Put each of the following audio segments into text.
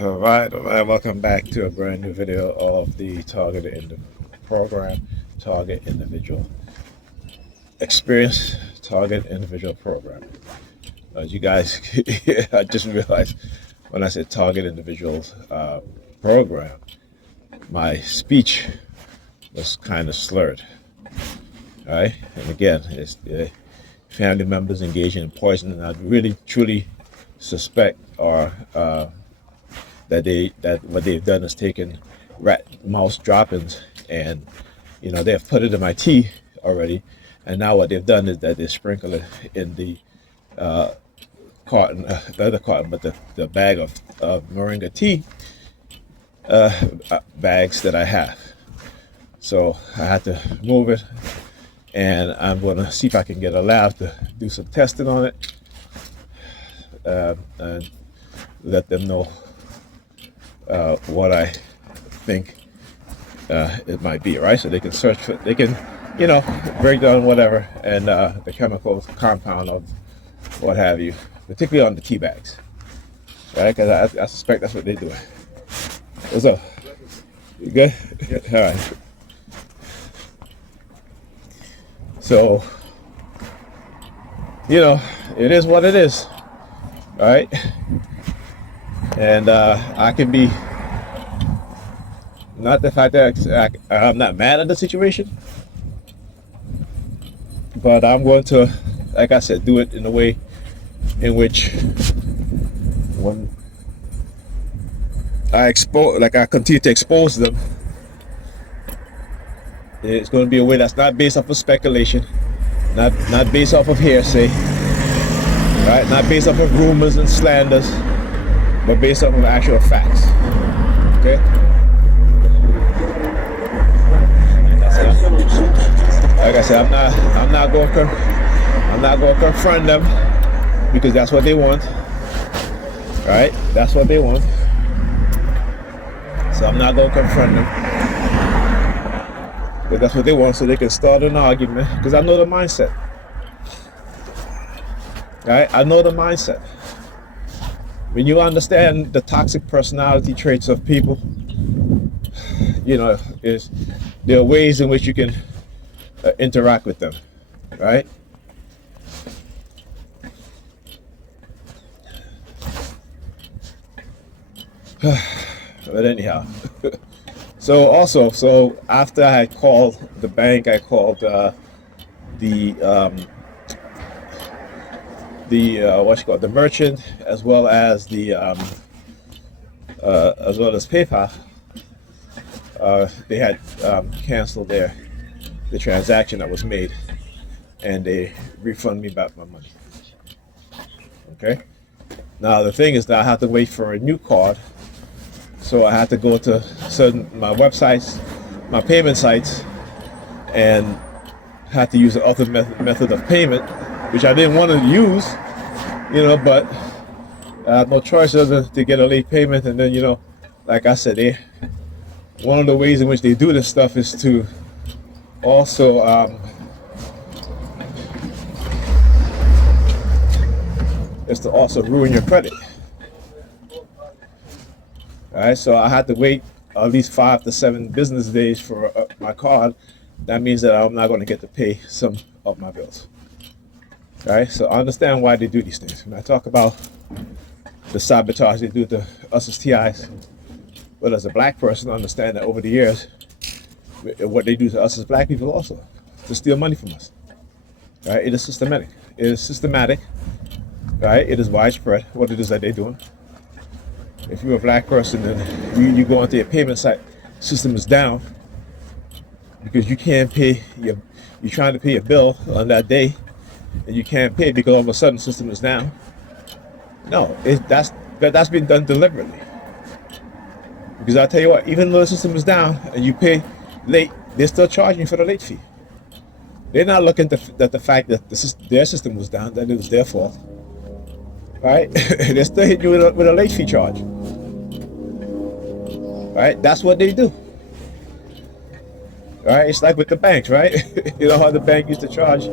All right, welcome back to a brand new video of the Target Individual Experience Target Individual Program. As you guys, I just realized when I said Target Individual Program, my speech was kind of slurred. All right, and again, it's family members engaging in poison, and I really truly suspect or that what they've done is taken rat mouse droppings and they've put it in my tea already, and now what they've done is that they sprinkle it in the carton, the other carton, but the bag of moringa tea bags that I have. So I had to move it, and I'm going to see if I can get a lab to do some testing on it and let them know what I think it might be, right? So they can search for, they can, break down whatever and the chemical compound of what have you, particularly on the tea bags, right? Because I suspect that's what they're doing. What's up? You good? All right. So, it is what it is, all right? And I can be, not the fact that I'm not mad at the situation, but I'm going to, like I said, do it in a way in which when I continue to expose them, it's going to be a way that's not based off of speculation, not based off of hearsay, right? Not based off of rumors and slanders, but based off of actual facts. Okay. Like I said, I'm not going to confront them because that's what they want. Right? That's what they want. So I'm not going to confront them. But that's what they want, so they can start an argument. Because I know the mindset. Right? I know the mindset. When you understand the toxic personality traits of people, there are ways in which you can interact with them, right? But anyhow, so after I had called the bank, I called the merchant, as well as PayPal. They had canceled the transaction that was made, and they refund me back my money. Okay. Now the thing is that I have to wait for a new card, so I had to go to my websites, my payment sites, and had to use the other method of payment, which I didn't want to use, but I had no choice other than to get a late payment. And then, like I said, one of the ways in which they do this stuff is to also ruin your credit. All right, so I had to wait at least 5 to 7 business days for my card. That means that I'm not going to get to pay some of my bills. All right, so I understand why they do these things. When I talk about the sabotage they do to us as TIs, but as a black person, I understand that over the years, what they do to us as black people also, to steal money from us. All right, it is systematic. It is systematic. Right? It is widespread what it is that they're doing. If you're a black person and you go onto your payment site, system is down because you can't pay you're trying to pay a bill on that day and you can't pay because all of a sudden the system is down. No, that's been done deliberately. Because I tell you what, even though the system is down and you pay late, they're still charging you for the late fee. They're not looking at the fact that their system was down, that it was their fault. Right? They're still hitting you with a late fee charge. Right? That's what they do. Right? It's like with the banks, right? You know how the bank used to charge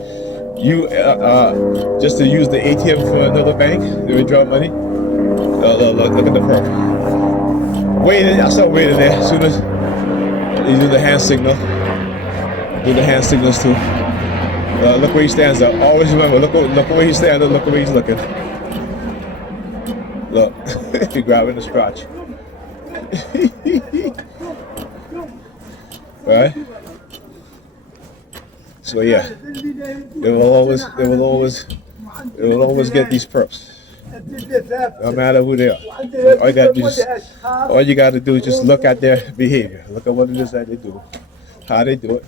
you just to use the ATM for another bank to withdraw money? Look at the problem. waiting. I start waiting there. As soon as you do the hand signal, do the hand signals too. Look where he stands up. Always remember, look where he stands up. Look where he's looking. Look, he's grabbing his crotch. Right? So yeah, they will always get these perps. No matter who they are. All you got to do is just look at their behavior. Look at what it is that they do, how they do it.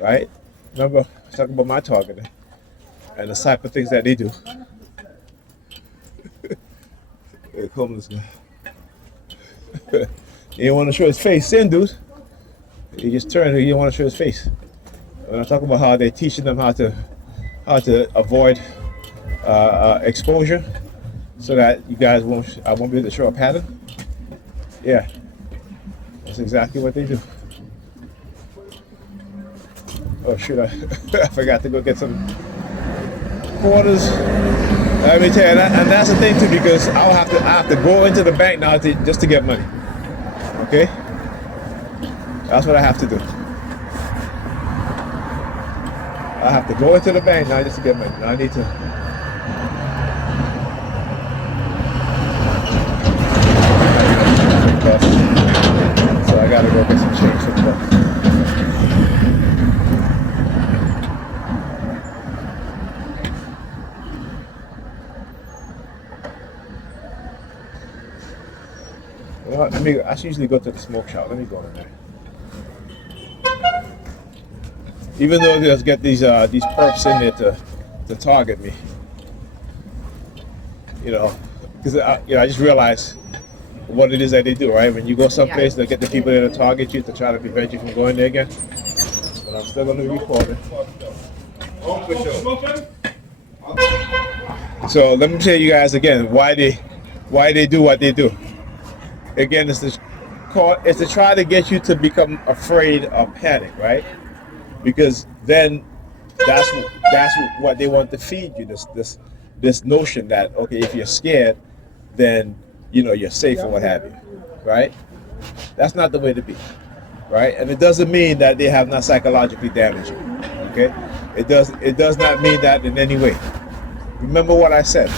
Right? Remember, I was talking about my targeting and the type of things that they do. Hey, homeless guy. He didn't want to show his face, sin, dude. He just turned. He didn't want to show his face. When I'm talking about how they're teaching them how to avoid exposure, so that you guys I won't be able to show a pattern. Yeah, that's exactly what they do. Oh shoot! I forgot to go get some quarters. Let me tell you, and that's the thing too, because I have to go into the bank now just to get money. Okay, that's what I have to do. I have to go into the bank now just to get money. Now I need to. So I gotta go get some change from the bus. Well, I usually go to the smoke shop. Let me go in there. Even though they just get these perps in there to target me, because I just realized what it is that they do, right? When you go someplace, they get the people there to target you to try to prevent you from going there again. But I'm still going to be recording. So let me tell you guys again why they do what they do. Again, it's to try to get you to become afraid or panic, right? Because then that's what they want to feed you. This notion that, okay, if you're scared, then you're safe and what have you, right? That's not the way to be, right? And it doesn't mean that they have not psychologically damaged you. Okay, it does not mean that in any way. Remember what I said.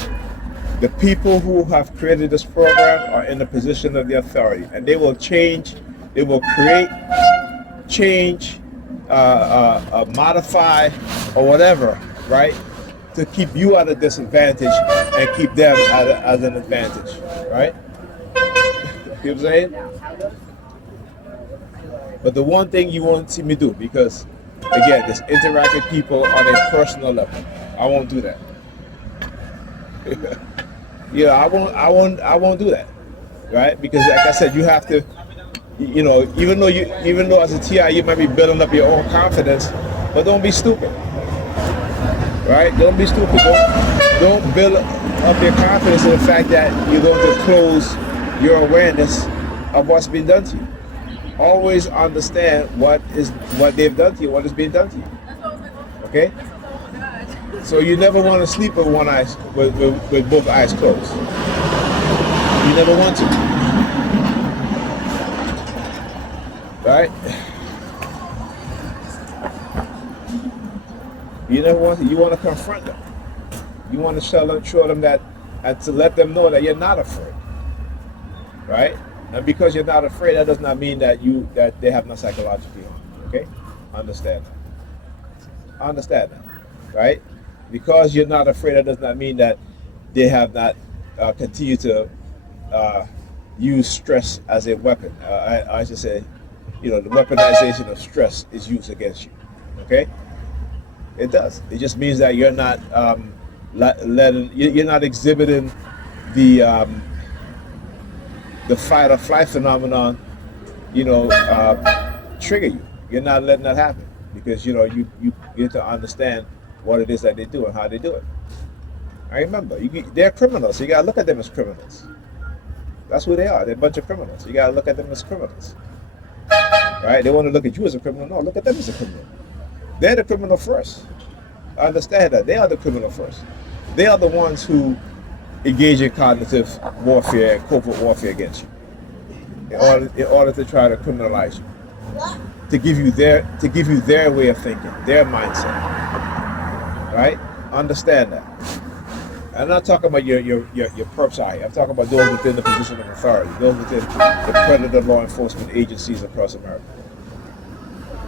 The people who have created this program are in the position of the authority, and they will change. They will create, change, modify, or whatever, right, to keep you at a disadvantage and keep them at an advantage, right? You know what I'm saying? But the one thing you won't see me do, because again, this interact with people on a personal level, I won't do that. Yeah, I won't do that, right? Because like I said, you have to, even though as a TI you might be building up your own confidence, but don't be stupid, right? Don't be stupid. Don't build up your confidence in the fact that you're going to close your awareness of what's been done to you. Always understand what they've done to you, what is being done to you. Okay? So you never want to sleep with one eye, with both eyes closed. You never want to. Right? You never want to. You want to confront them. You want to show them that, and to let them know that you're not afraid. Right? And because you're not afraid, that does not mean that they have no psychologically harm. Okay? Understand that. Understand that. Right? Because you're not afraid, that does not mean that they have not continued to use stress as a weapon. I should say, the weaponization of stress is used against you. Okay? It does. It just means that you're not you're not exhibiting the fight or flight phenomenon, trigger you. You're not letting that happen because you get to understand what it is that they do and how they do it. I remember, they're criminals, so you gotta look at them as criminals. That's who they are. They're a bunch of criminals. You gotta look at them as criminals. Right? They want to look at you as a criminal. No, look at them as a criminal. They're the criminal first. I understand that. They are the criminal first. They are the ones who engage in cognitive warfare and corporate warfare against you. in order to try to criminalize you, to give you their way of thinking, their mindset. Right? Understand that. I'm not talking about your perps out here. I'm talking about those within the position of authority, those within the predator law enforcement agencies across America.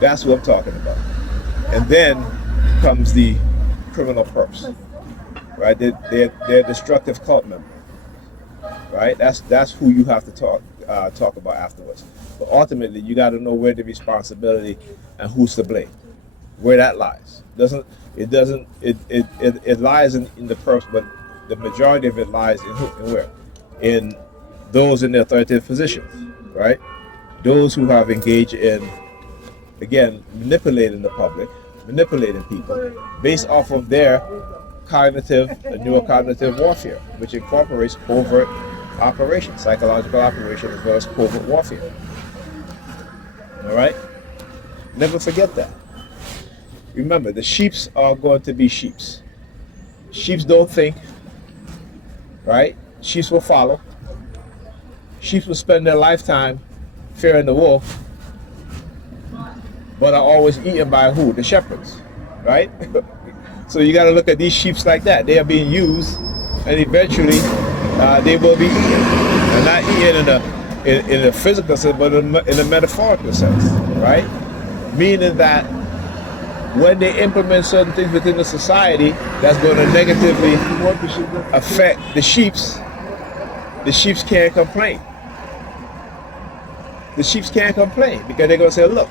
That's what I'm talking about. And then comes the criminal perps, right? They're destructive cult members, right? That's who you have to talk about afterwards. But ultimately, you got to know where the responsibility and who's to blame, where that lies. It lies in the perps, but the majority of it lies in where? In those in the authoritative positions, right? Those who have engaged in, again, manipulating the public, manipulating people based off of their cognitive, neurocognitive warfare, which incorporates covert operations, psychological operation, as well as covert warfare. All right? Never forget that. Remember, the sheeps are going to be sheeps. Sheeps don't think, right? Sheeps will follow. Sheeps will spend their lifetime fearing the wolf, but are always eaten by who? The shepherds, right? So you got to look at these sheeps like that. They are being used, and eventually they will be eaten, and not eaten in a physical sense, but in a metaphorical sense, right? Meaning that when they implement certain things within the society that's going to negatively affect the sheeps can't complain. The sheeps can't complain because they're going to say, look,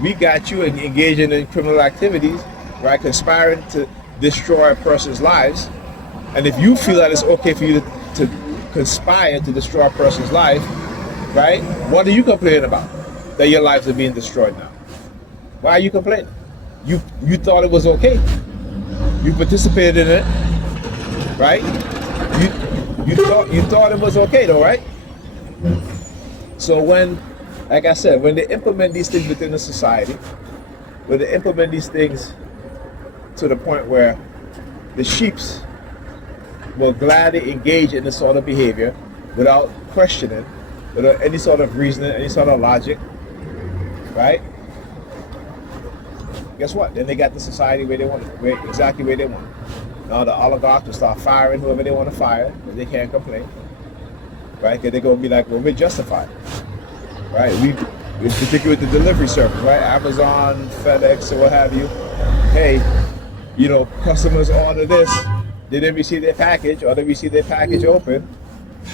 we got you engaging in criminal activities, right, conspiring to destroy a person's lives. And if you feel that it's okay for you to conspire to destroy a person's life, right, what are you complaining about? That your lives are being destroyed now. Why are you complaining? You thought it was okay. You participated in it, right? You thought it was okay though, right? So when, like I said, when they implement these things within the society, when they implement these things to the point where the sheeps will gladly engage in this sort of behavior without questioning, without any sort of reasoning, any sort of logic, right? Guess what? Then they got the society where they want it, exactly where they want it. Now the oligarchs will start firing whoever they want to fire, because they can't complain, right? Because they're going to be like, well, we're justified, right? We particularly with the delivery service, right? Amazon, FedEx, or what have you. Hey, customers order this, they didn't receive their package, or they receive their package open,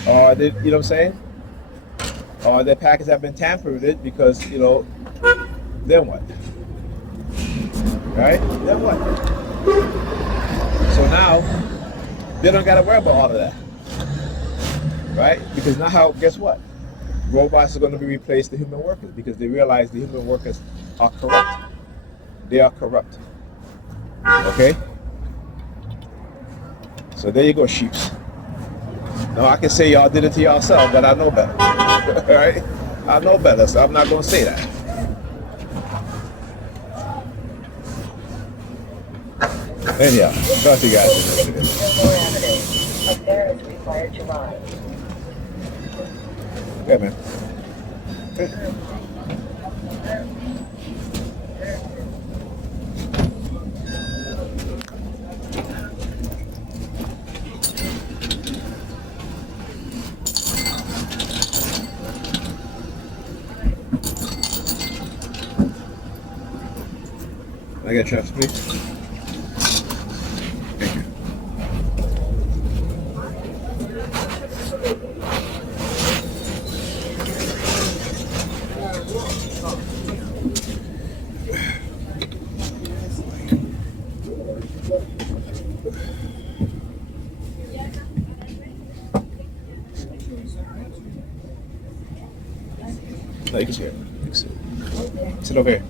or they, you know what I'm saying? Or their package have been tampered with because, then what? Right? Then what? So now, they don't got to worry about all of that. Right? Because now, guess what? Robots are going to be replaced with human workers because they realize the human workers are corrupt. They are corrupt. Okay? So there you go, sheeps. Now I can say y'all did it to yourself, but I know better. Right? I know better, so I'm not going to say that. Anyhow, talk to you guys in a minute. A fare is required to ride. Yeah, man. Okay. I got transfer, please. Thank you. No, you can sit here. You can sit over here.